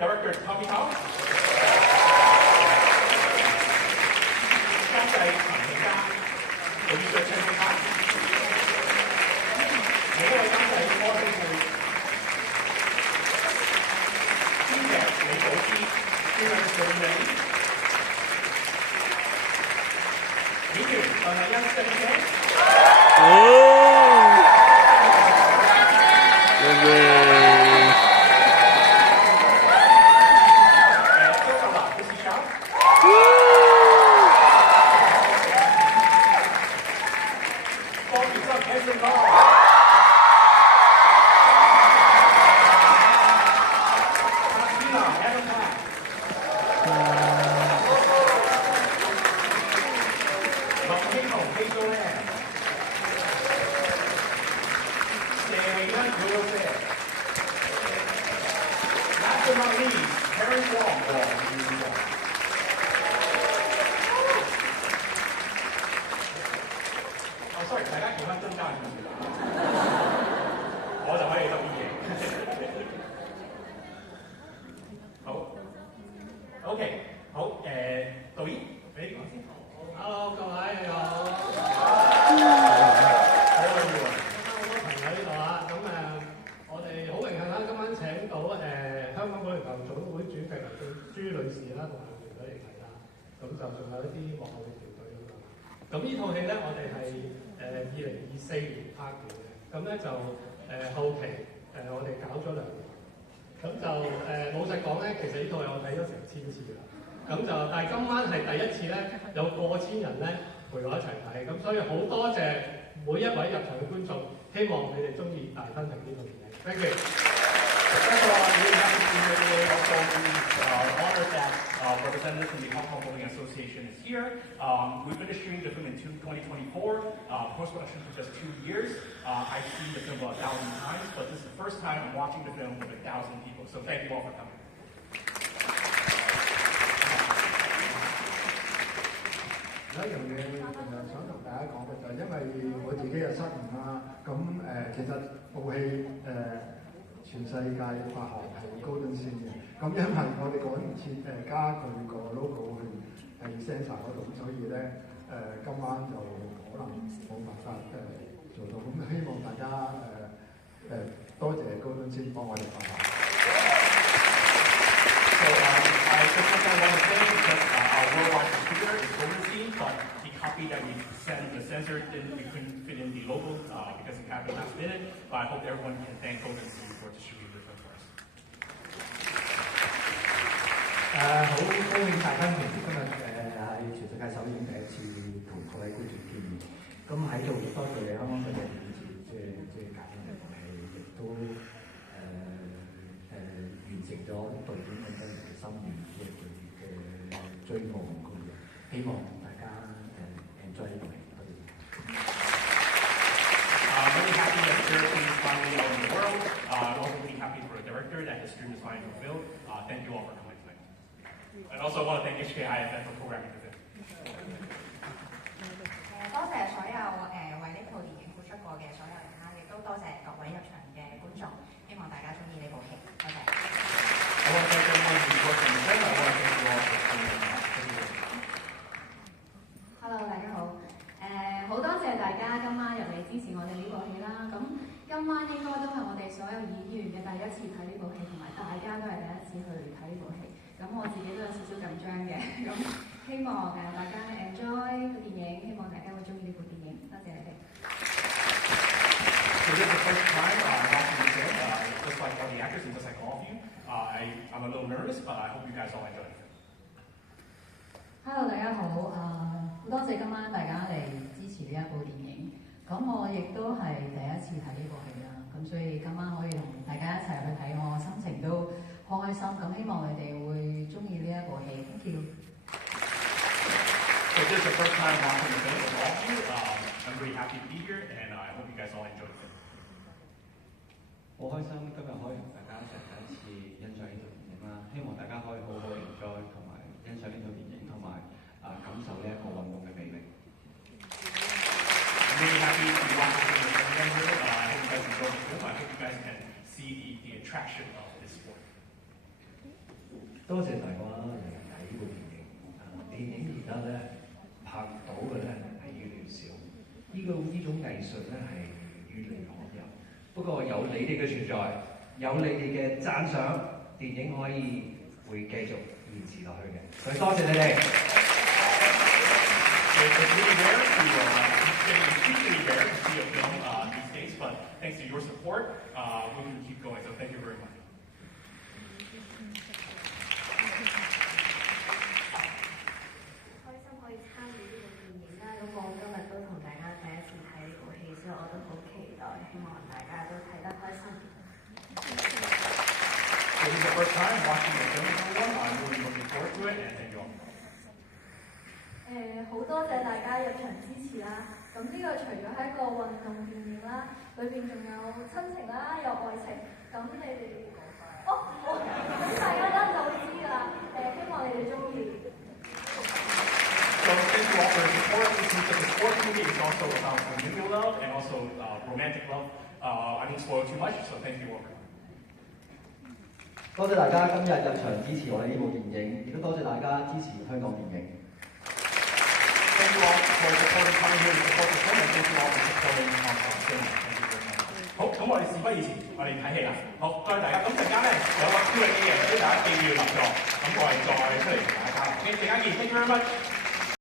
Director Tommy Hao， 監製陳慶嘉，導演張慶嘉，另一位監製柯星貝，編劇李寶芝，專業助理，演員鄧麗欣謝謝。咁呢套戲咧，我哋係2024年拍嘅，咁咧就後期我哋搞咗2年，咁就老實講咧，其實呢套戲我睇咗成1000次啦，咁就但係今晚係第一次咧，有過千人咧陪我一齊睇，咁所以好多謝每一位入場嘅觀眾，希望你哋中意大分屏呢套電影。Thank you. First of all, I'm really happy to be here today. Also, honored that representatives from the Hong Kong Bowling Association is here. We finished shooting the film in 2024. Post-production took just 2 years. I've seen the film about 1,000 times, but this is the first time I'm watching the film with 1,000 people. So thank you all for coming. 有一樣嘢想同大家講嘅就係因為我自己嘅失誤啦，咁其實部戲全世界發行係高端線嘅，咁因為我哋趕唔切加佢個 logo 去sensor 嗰度，所以咧今晚就可能冇辦法做到，咁希望大家多謝高端線幫我哋發行。So I just want to say that our worldwide distributor is Golden Scene, but the copy that we sent, the censor we couldn't fit in the logo because it happened last minute. But I hope everyone can thank Golden Scene for distributing the film for us. 好高興大家今日喺全世界首映第一次同各位觀眾見面。咁喺度多謝香港嘅電視即係揀呢部戲，亦都完成咗導演本身嘅心願，即係佢嘅追夢咁樣。希望大家enjoy 呢部戲。多謝。I'm really happy that Syracuse is finally out in the world. I'm also really happy for the director that his dream is finally fulfilled. Thank you all for coming tonight. And also I want to thank HKIFF for programming the film. 多謝所有為呢套電影付出過嘅所有人啦，亦都多謝各位入場嘅觀眾，希望大家中意呢部戲。多謝。I want to thank everyone who's worked on the film. I want to thank you all for coming. Hello， 大家好。好多謝大家今晚入嚟支持我哋呢部戲啦。咁今晚應該都係我哋所有演員嘅第一次睇呢部戲，同埋大家都係第一次去睇呢部戲。咁我自己都有少少緊張嘅。咁希望大家 enjoy 個電影，希望大家會中意呢部電影。多謝你哋。So this is the first time I'm watching the film, just like all the actors and just like all of you. I'm a little nervous, but I hope you guys all enjoy it. Hello， 大家好，好多謝今晚大家嚟支持呢一部電影。咁我亦都係第一次睇呢部戲啦，咁所以今晚可以同大家一齊去睇，我心情都好開心。咁希望你哋會中意呢一部戲。Thank you。So this is the first time watching the film with all of you. I'm really happy to be here, and I hope you guys all enjoy it. 好開心今日可以同大家一齊第一次欣賞呢套電影啦，希望大家可以好好 enjoy 同埋欣賞呢套電影，同埋感受呢一個運動嘅魅力。I'm really happy to be watching the film here. I hope you guys enjoy the film. I hope you guys can see the attraction of this sport. 多謝大家嚟睇呢部電影。電影而家咧拍到嘅咧係越嚟越少，呢種藝術咧係越嚟越罕有。不過有你哋嘅存在，有你哋嘅讚賞，電影可以會繼續延遲落去嘅。所以多謝你哋。It's really rare to, hugely rare to see a film these days, but thanks to your support, we can keep going. So thank you very much. 開心可以參與呢部電影啦，咁我今日都同大家第一次睇呢部戲，所以我都好期待，希望大家都睇得開心。So this is the first time watching the film with everyone. I'm really looking forward to it, and thank you all. 好多謝大家入場支持啦！咁呢個除咗係一個運動電影啦，裏邊仲有親情啦，有愛情。咁你哋咁大家就會知㗎啦。希望你哋中意。So thank you all for your support. This is the sports movie. It's also about familial love and also romantic love. I won't spoil too much, so thank you all. 多謝大家今日入場支持我哋呢部電影，亦都多謝大家支持香港電影。Thank you all for supporting coming here to support the film, and thank you all for supporting Hong Kong cinema. Thank you very much. 好，咁我哋事不宜遲，我哋睇戲啦。好，多謝大家。咁陣間咧有個 Q&A 嘅，所以大家記住要立咗。咁我哋再出嚟同大家交流。陣間見，thank you very much.